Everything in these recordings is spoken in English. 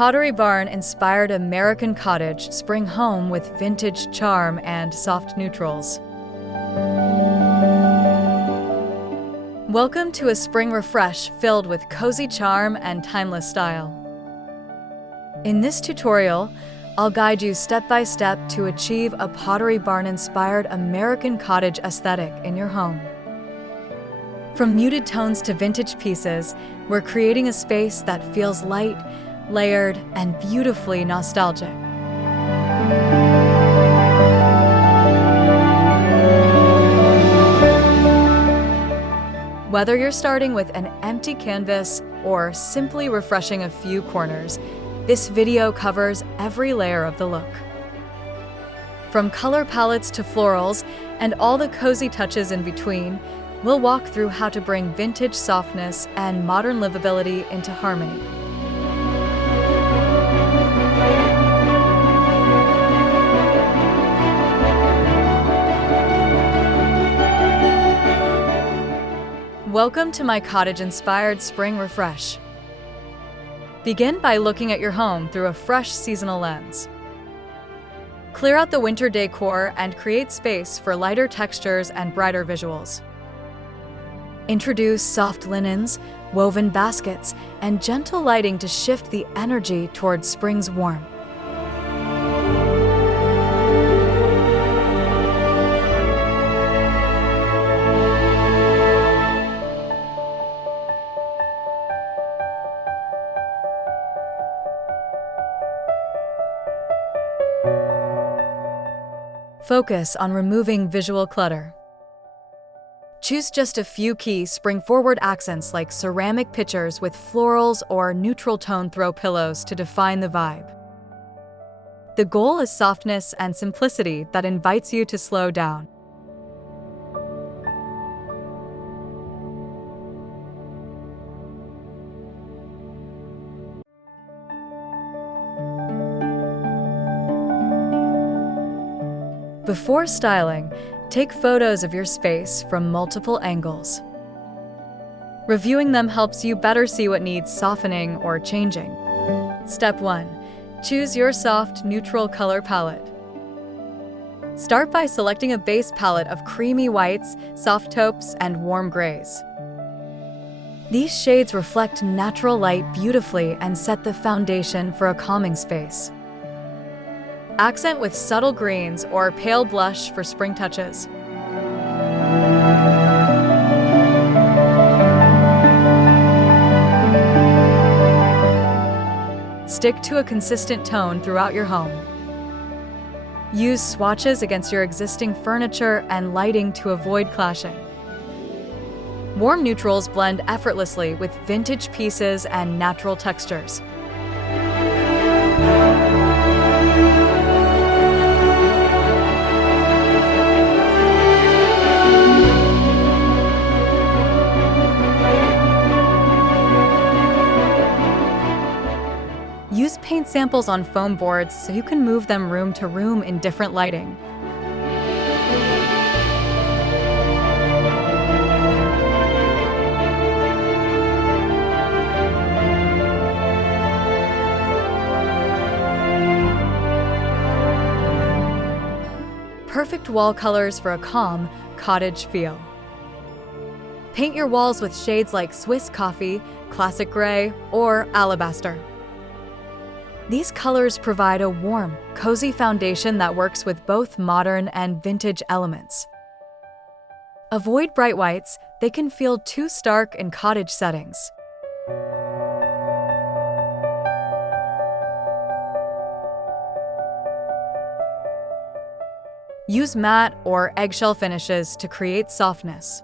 Pottery Barn inspired American cottage spring home with vintage charm and soft neutrals. Welcome to a spring refresh filled with cozy charm and timeless style. In this tutorial, I'll guide you step by step to achieve a Pottery Barn-inspired American cottage aesthetic in your home. From muted tones to vintage pieces, we're creating a space that feels light, layered, and beautifully nostalgic. Whether you're starting with an empty canvas or simply refreshing a few corners, this video covers every layer of the look. From color palettes to florals and all the cozy touches in between, we'll walk through how to bring vintage softness and modern livability into harmony. Welcome to my cottage-inspired spring refresh. Begin by looking at your home through a fresh seasonal lens. Clear out the winter decor and create space for lighter textures and brighter visuals. Introduce soft linens, woven baskets, and gentle lighting to shift the energy towards spring's warmth. Focus on removing visual clutter. Choose just a few key spring-forward accents like ceramic pitchers with florals or neutral tone throw pillows to define the vibe. The goal is softness and simplicity that invites you to slow down. Before styling, take photos of your space from multiple angles. Reviewing them helps you better see what needs softening or changing. Step 1. Choose your soft, neutral color palette. Start by selecting a base palette of creamy whites, soft taupes, and warm grays. These shades reflect natural light beautifully and set the foundation for a calming space. Accent with subtle greens or pale blush for spring touches. Stick to a consistent tone throughout your home. Use swatches against your existing furniture and lighting to avoid clashing. Warm neutrals blend effortlessly with vintage pieces and natural textures. Use paint samples on foam boards so you can move them room to room in different lighting. Perfect wall colors for a calm, cottage feel. Paint your walls with shades like Swiss coffee, classic gray, or alabaster. These colors provide a warm, cozy foundation that works with both modern and vintage elements. Avoid bright whites, they can feel too stark in cottage settings. Use matte or eggshell finishes to create softness.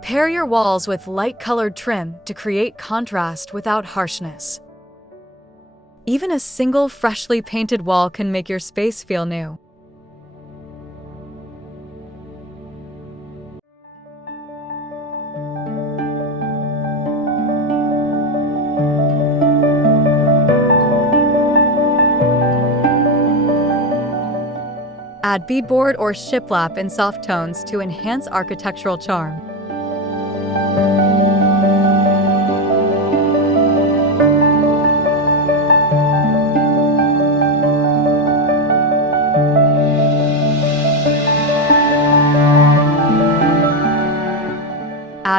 Pair your walls with light-colored trim to create contrast without harshness. Even a single freshly painted wall can make your space feel new. Add beadboard or shiplap in soft tones to enhance architectural charm.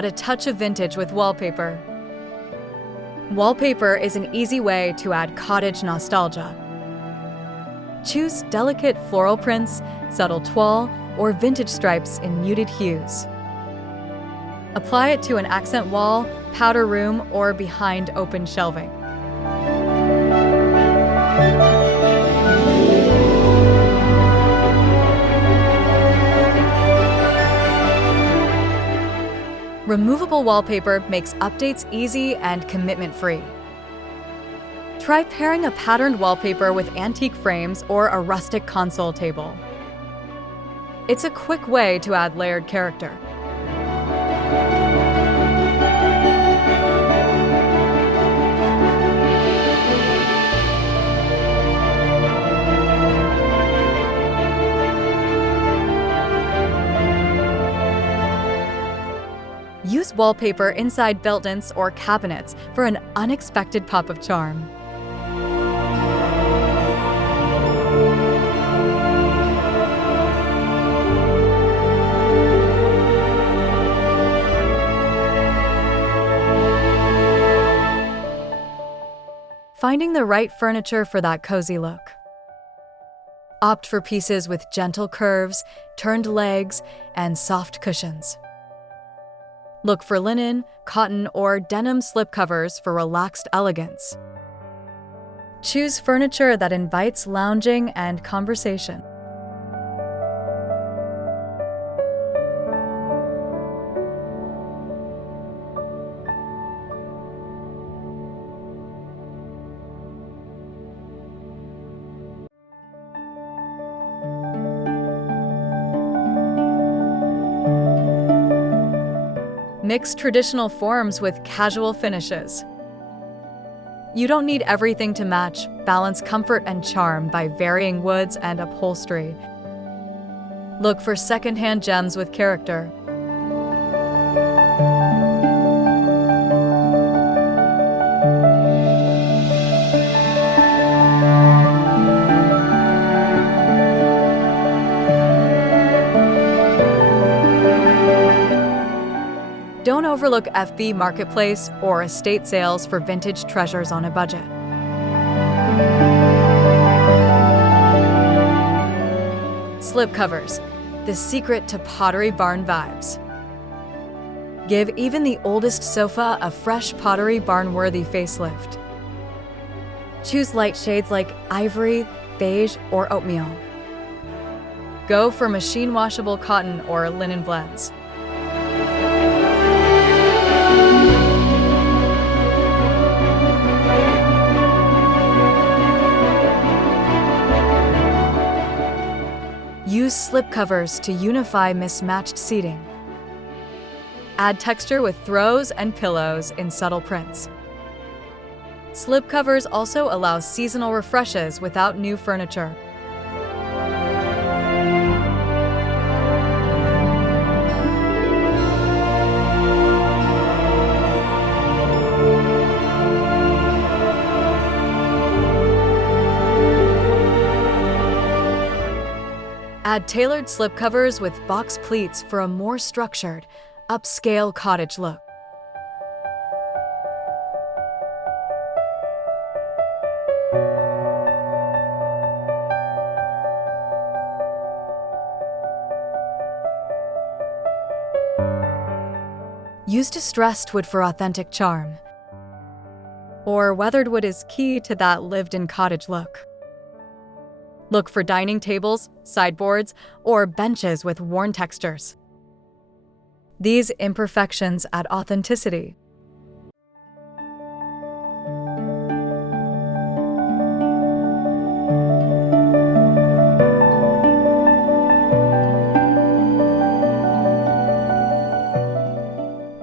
add a touch of vintage with wallpaper. Wallpaper is an easy way to add cottage nostalgia. Choose delicate floral prints, subtle toile, or vintage stripes in muted hues. Apply it to an accent wall, powder room, or behind open shelving. Removable wallpaper makes updates easy and commitment-free. Try pairing a patterned wallpaper with antique frames or a rustic console table. It's a quick way to add layered character. Use wallpaper inside built-ins or cabinets for an unexpected pop of charm. Finding the right furniture for that cozy look. Opt for pieces with gentle curves, turned legs, and soft cushions. Look for linen, cotton, or denim slipcovers for relaxed elegance. Choose furniture that invites lounging and conversation. Mix traditional forms with casual finishes. You don't need everything to match. Balance comfort and charm by varying woods and upholstery. Look for secondhand gems with character. Don't overlook FB Marketplace or estate sales for vintage treasures on a budget. Slipcovers, the secret to Pottery Barn vibes. Give even the oldest sofa a fresh Pottery Barn-worthy facelift. Choose light shades like ivory, beige, or oatmeal. Go for machine-washable cotton or linen blends. Use slipcovers to unify mismatched seating. Add texture with throws and pillows in subtle prints. Slipcovers also allow seasonal refreshes without new furniture. Add tailored slipcovers with box pleats for a more structured, upscale cottage look. Use distressed wood for authentic charm. Or weathered wood is key to that lived-in cottage look. Look for dining tables, sideboards, or benches with worn textures. These imperfections add authenticity.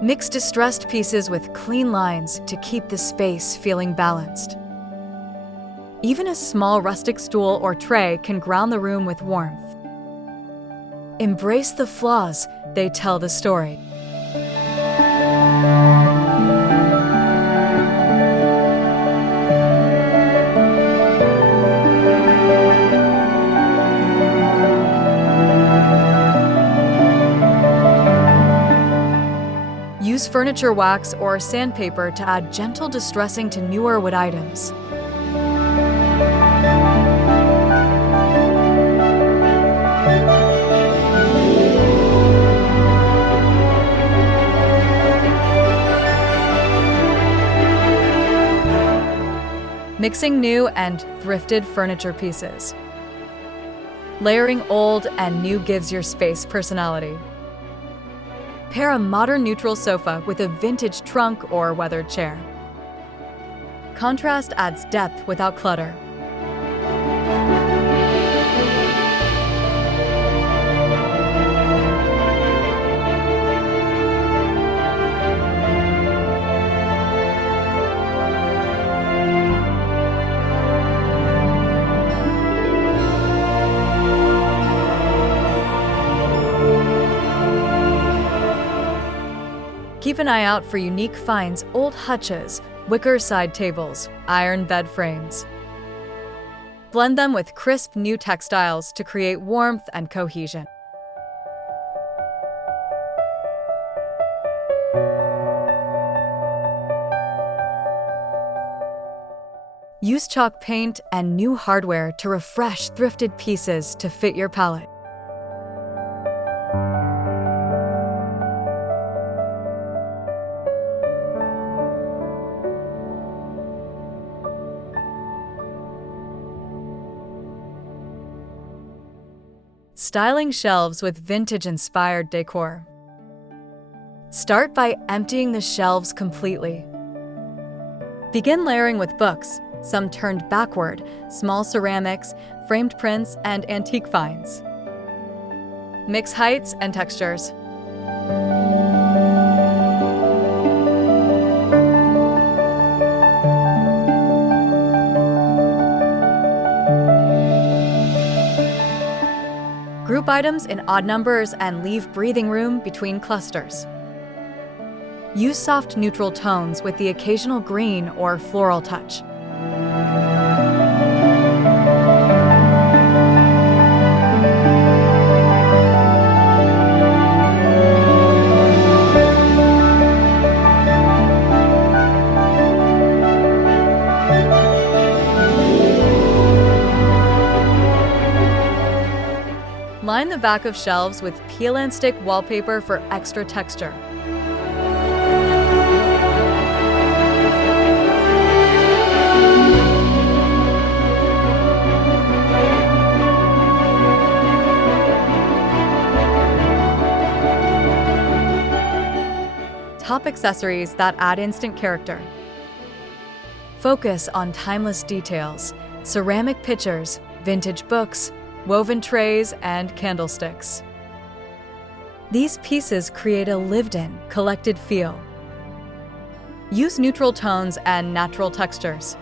Mix distressed pieces with clean lines to keep the space feeling balanced. Even a small rustic stool or tray can ground the room with warmth. Embrace the flaws, they tell the story. Use Use furniture wax or sandpaper to add gentle distressing to newer wood items. Mixing new and thrifted furniture pieces. Layering old and new gives your space personality. Pair a modern neutral sofa with a vintage trunk or weathered chair. Contrast adds depth without clutter. Keep an eye out for unique finds: old hutches, wicker side tables, iron bed frames. Blend them with crisp new textiles to create warmth and cohesion. Use chalk paint and new hardware to refresh thrifted pieces to fit your palette. Styling shelves with vintage-inspired decor. Start by emptying the shelves completely. Begin layering with books, some turned backward, small ceramics, framed prints, and antique finds. Mix heights and textures. Group items in odd numbers and leave breathing room between clusters. Use soft neutral tones with the occasional green or floral touch. Line the back of shelves with peel and stick wallpaper for extra texture. Top accessories that add instant character. Focus on timeless details: ceramic pitchers, vintage books, woven trays, and candlesticks. These pieces create a lived-in, collected feel. Use neutral tones and natural textures.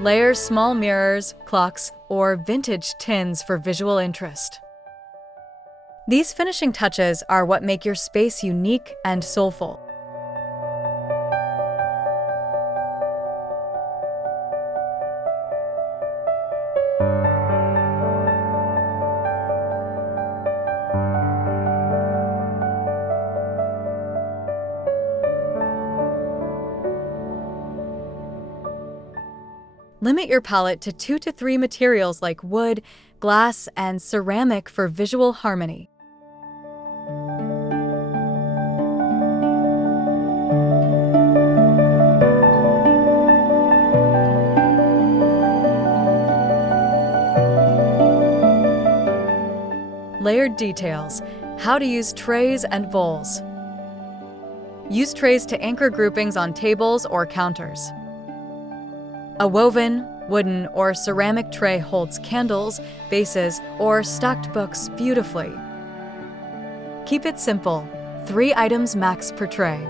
Layer small mirrors, clocks, or vintage tins for visual interest. These finishing touches are what make your space unique and soulful. Limit your palette to 2 to 3 materials like wood, glass, and ceramic for visual harmony. Layered details: how to use trays and bowls. Use trays to anchor groupings on tables or counters. A woven, wooden, or ceramic tray holds candles, vases, or stacked books beautifully. Keep it simple: 3 items max per tray.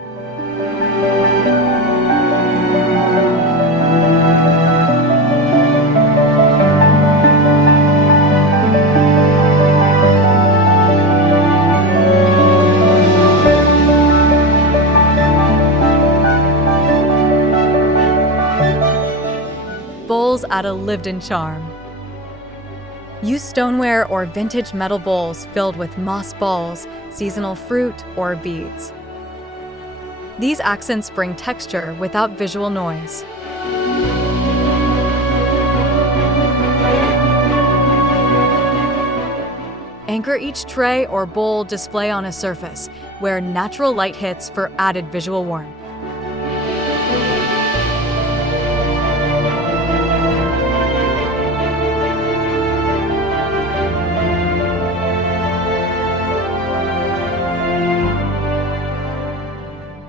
add a lived-in charm. Use stoneware or vintage metal bowls filled with moss balls, seasonal fruit, or beads. These accents bring texture without visual noise. Anchor each tray or bowl display on a surface where natural light hits for added visual warmth.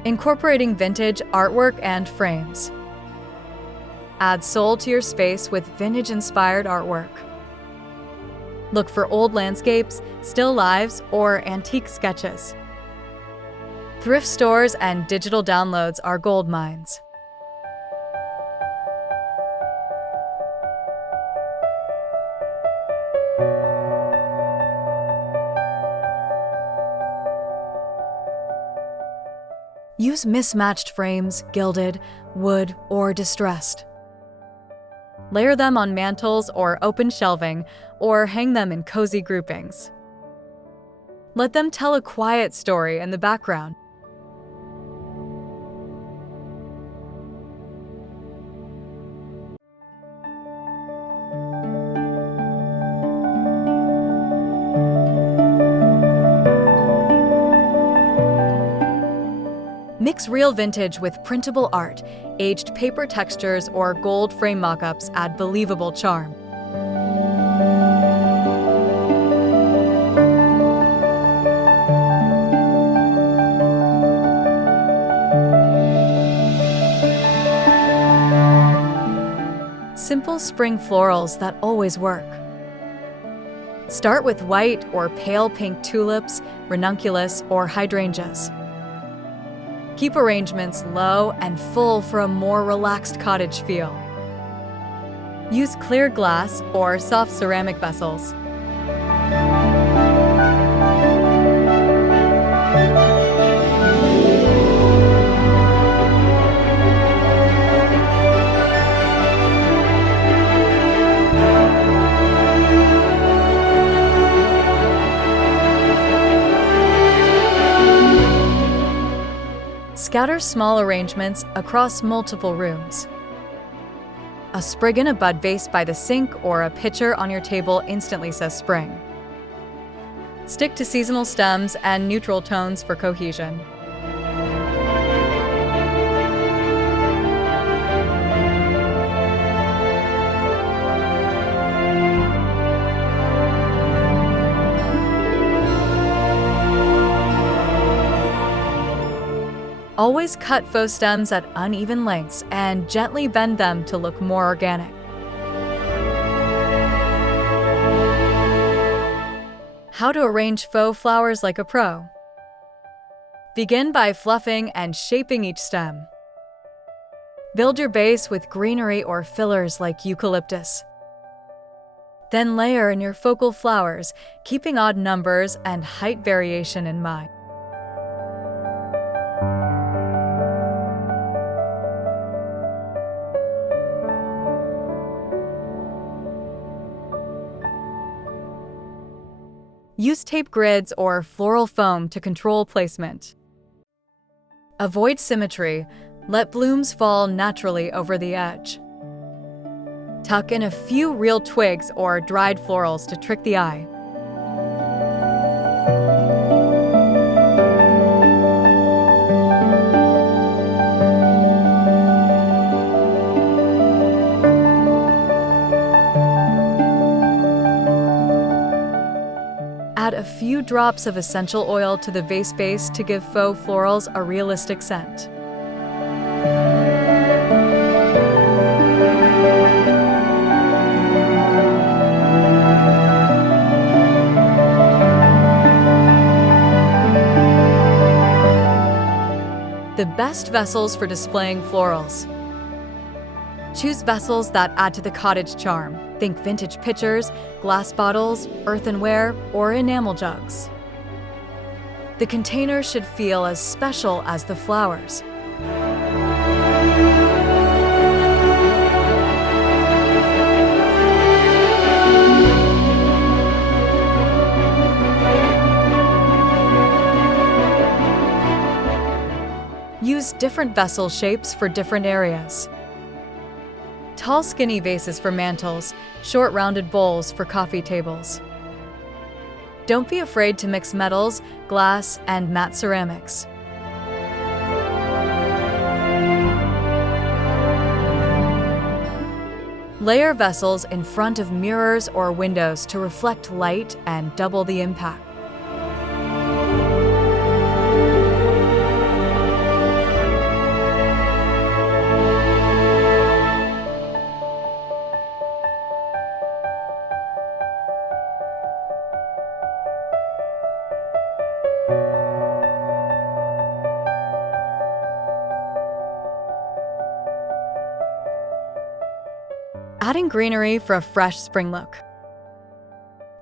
Incorporating vintage artwork and frames. Add soul to your space with vintage-inspired artwork. Look for old landscapes, still lives, or antique sketches. Thrift stores and digital downloads are gold mines. Use mismatched frames, gilded, wood, or distressed. Layer them on mantels or open shelving, or hang them in cozy groupings. Let them tell a quiet story in the background. Mix real vintage with printable art. Aged paper textures or gold frame mock-ups add believable charm. Simple spring florals that always work. Start with white or pale pink tulips, ranunculus, or hydrangeas. Keep arrangements low and full for a more relaxed cottage feel. Use clear glass or soft ceramic vessels. Scatter small arrangements across multiple rooms. A sprig in a bud vase by the sink or a pitcher on your table instantly says spring. Stick to seasonal stems and neutral tones for cohesion. Always cut faux stems at uneven lengths and gently bend them to look more organic. How to arrange faux flowers like a pro. Begin by fluffing and shaping each stem. Build your base with greenery or fillers like eucalyptus. Then layer in your focal flowers, keeping odd numbers and height variation in mind. Use tape grids or floral foam to control placement. Avoid symmetry. Let blooms fall naturally over the edge. Tuck in a few real twigs or dried florals to trick the eye. Add a few drops of essential oil to the vase base to give faux florals a realistic scent. The best vessels for displaying florals. Choose vessels that add to the cottage charm. Think vintage pitchers, glass bottles, earthenware, or enamel jugs. The container should feel as special as the flowers. Use different vessel shapes for different areas. Tall, skinny vases for mantels, short, rounded bowls for coffee tables. Don't be afraid to mix metals, glass, and matte ceramics. Layer vessels in front of mirrors or windows to reflect light and double the impact. Adding greenery for a fresh spring look.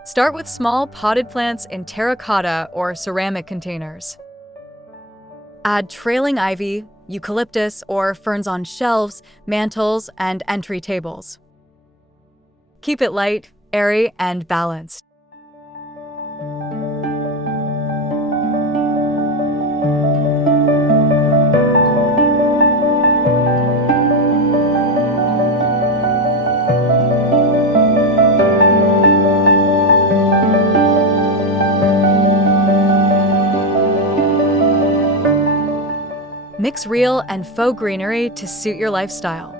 Start with small potted plants in terracotta or ceramic containers. Add trailing ivy, eucalyptus, or ferns on shelves, mantels, and entry tables. Keep it light, airy, and balanced. Mix real and faux greenery to suit your lifestyle.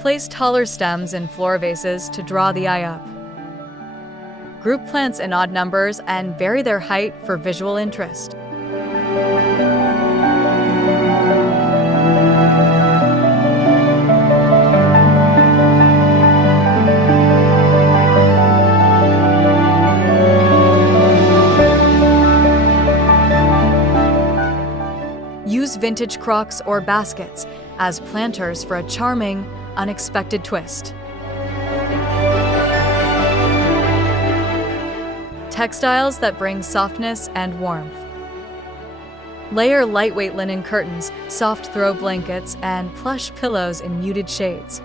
Place taller stems in floor vases to draw the eye up. Group plants in odd numbers and vary their height for visual interest. Use vintage crocks or baskets as planters for a charming, unexpected twist. Textiles that bring softness and warmth. Layer lightweight linen curtains, soft throw blankets, and plush pillows in muted shades.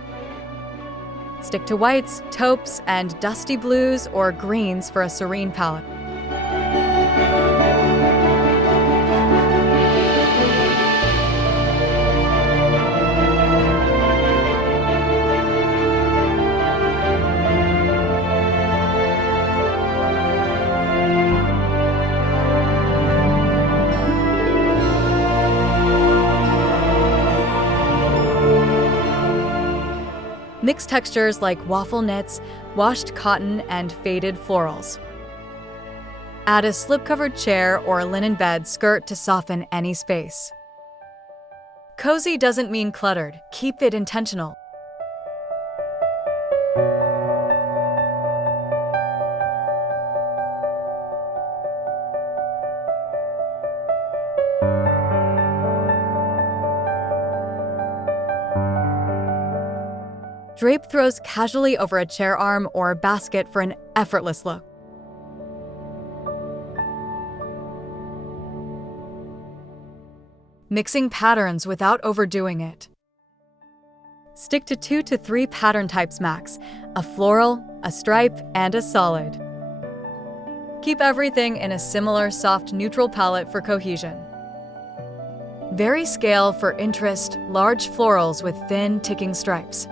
Stick to whites, taupes, and dusty blues or greens for a serene palette. Mix textures like waffle knits, washed cotton, and faded florals. Add a slip-covered chair or linen bed skirt to soften any space. Cozy doesn't mean cluttered. Keep it intentional. Drape throws casually over a chair arm or basket for an effortless look. Mixing patterns without overdoing it. Stick to 2 to 3 pattern types max: a floral, a stripe, and a solid. Keep everything in a similar soft neutral palette for cohesion. Vary scale for interest, large florals with thin ticking stripes.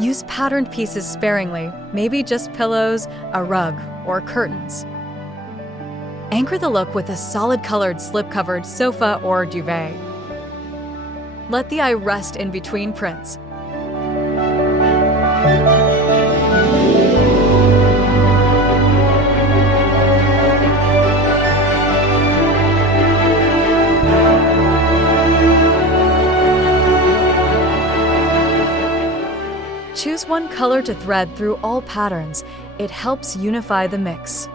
Use patterned pieces sparingly, maybe just pillows, a rug, or curtains. Anchor the look with a solid-colored slip-covered sofa or duvet. Let the eye rest in between prints. Choose one color to thread through all patterns. It helps unify the mix.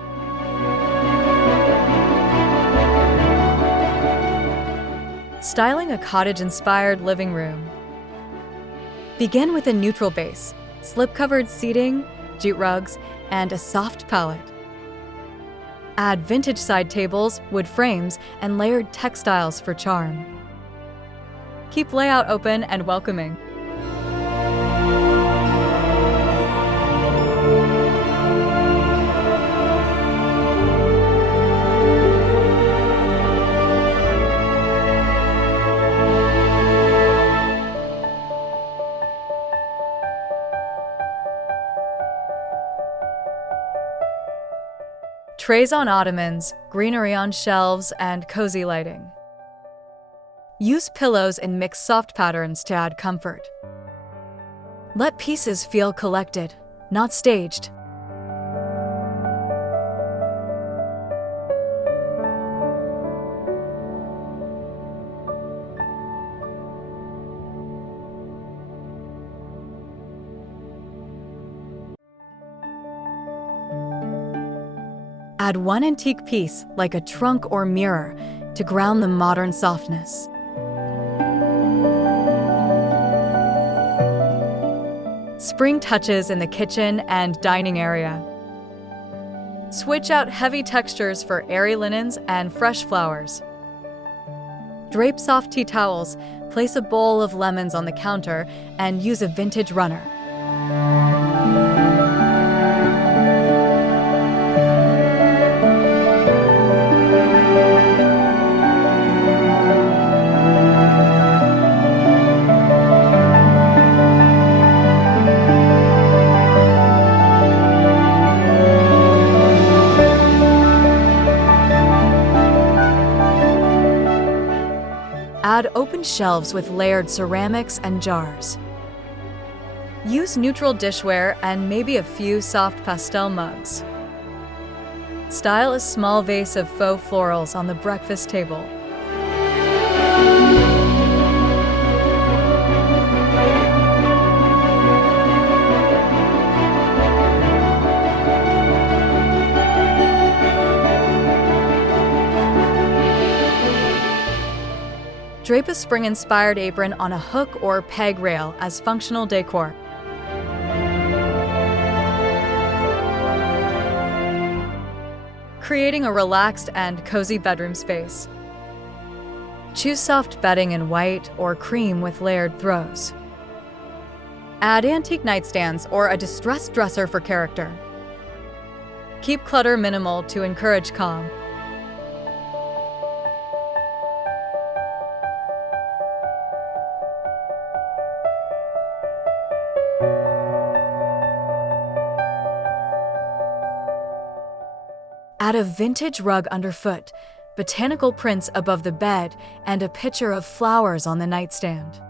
Styling a cottage-inspired living room. Begin with a neutral base, slip-covered seating, jute rugs, and a soft palette. Add vintage side tables, wood frames, and layered textiles for charm. Keep layout open and welcoming. Trays on ottomans, greenery on shelves, and cozy lighting. Use pillows in mixed soft patterns to add comfort. Let pieces feel collected, not staged. Add one antique piece, like a trunk or mirror, to ground the modern softness. Spring touches in the kitchen and dining area. Switch out heavy textures for airy linens and fresh flowers. Drape soft tea towels, place a bowl of lemons on the counter, and use a vintage runner. Add open shelves with layered ceramics and jars. Use neutral dishware and maybe a few soft pastel mugs. Style a small vase of faux florals on the breakfast table. Drape a spring-inspired apron on a hook or peg rail as functional decor. Creating a relaxed and cozy bedroom space. Choose soft bedding in white or cream with layered throws. Add antique nightstands or a distressed dresser for character. Keep clutter minimal to encourage calm. Add a vintage rug underfoot, botanical prints above the bed, and a picture of flowers on the nightstand.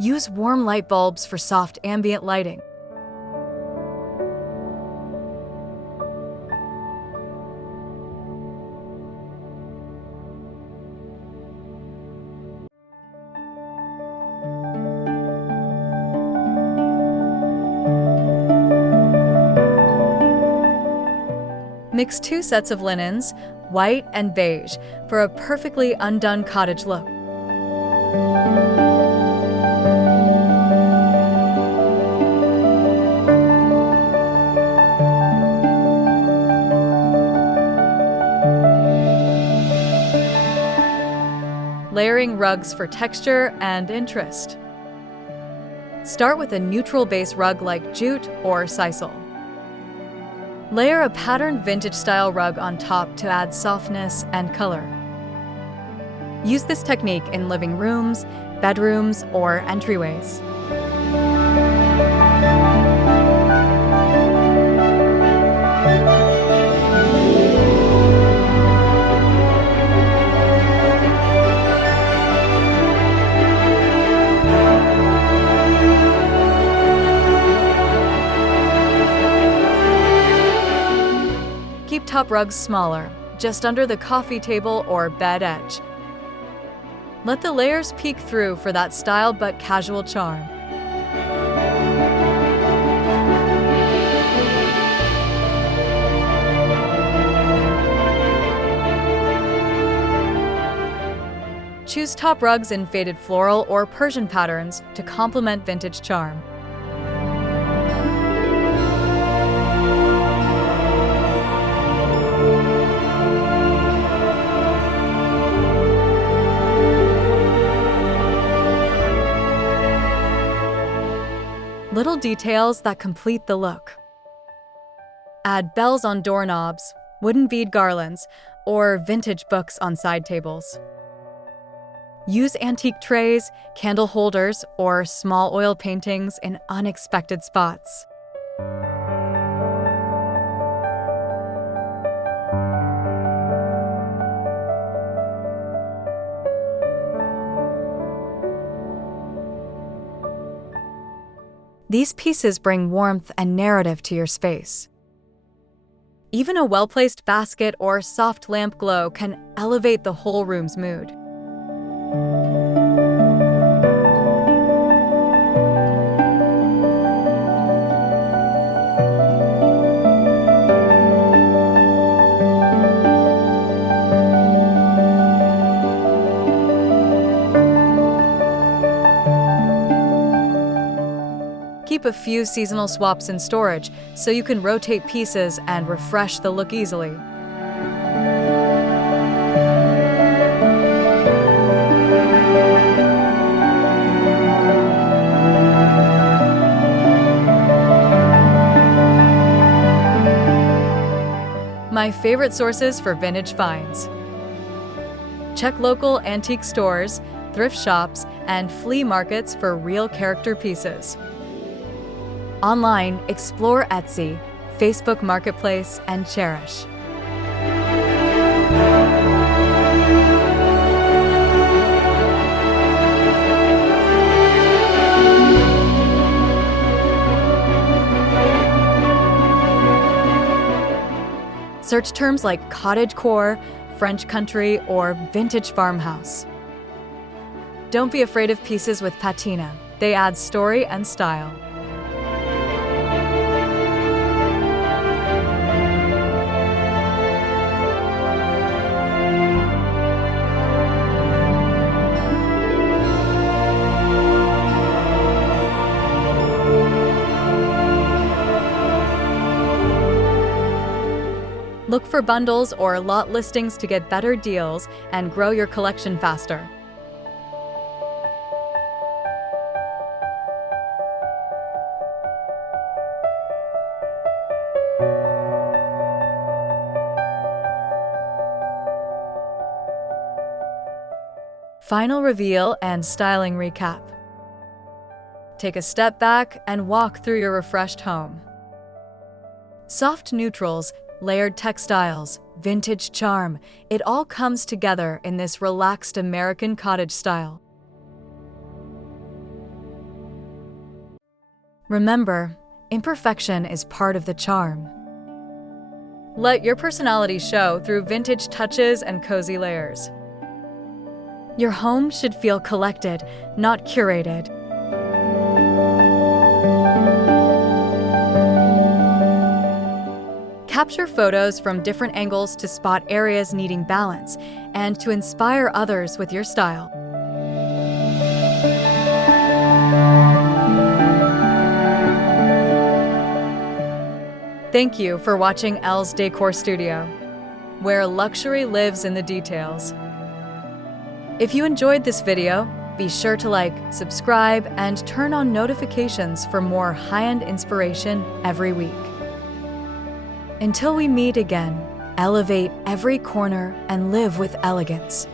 Use warm light bulbs for soft ambient lighting. Mix 2 sets of linens, white and beige, for a perfectly undone cottage look. Layering rugs for texture and interest. Start with a neutral base rug like jute or sisal. Layer a patterned vintage-style rug on top to add softness and color. Use this technique in living rooms, bedrooms, or entryways. Keep top rugs smaller, just under the coffee table or bed edge. Let the layers peek through for that style but casual charm. Choose top rugs in faded floral or Persian patterns to complement vintage charm. little details that complete the look. Add bells on doorknobs, wooden bead garlands, or vintage books on side tables. Use antique trays, candle holders, or small oil paintings in unexpected spots. These pieces bring warmth and narrative to your space. Even a well-placed basket or soft lamp glow can elevate the whole room's mood. Keep a few seasonal swaps in storage so you can rotate pieces and refresh the look easily. My favorite sources for vintage finds. Check local antique stores, thrift shops, and flea markets for real character pieces. Online, explore Etsy, Facebook Marketplace, and Cherish. Search terms like cottagecore, French country, or vintage farmhouse. Don't be afraid of pieces with patina. They add story and style. Look for bundles or lot listings to get better deals and grow your collection faster. Final reveal and styling recap. Take a step back and walk through your refreshed home. Soft neutrals, layered textiles, vintage charm, it all comes together in this relaxed American cottage style. Remember, imperfection is part of the charm. Let your personality show through vintage touches and cozy layers. Your home should feel collected, not curated. Capture photos from different angles to spot areas needing balance and to inspire others with your style. Thank you for watching Elle's Decor Studio, where luxury lives in the details. If you enjoyed this video, be sure to like, subscribe, and turn on notifications for more high-end inspiration every week. Until we meet again, elevate every corner and live with elegance.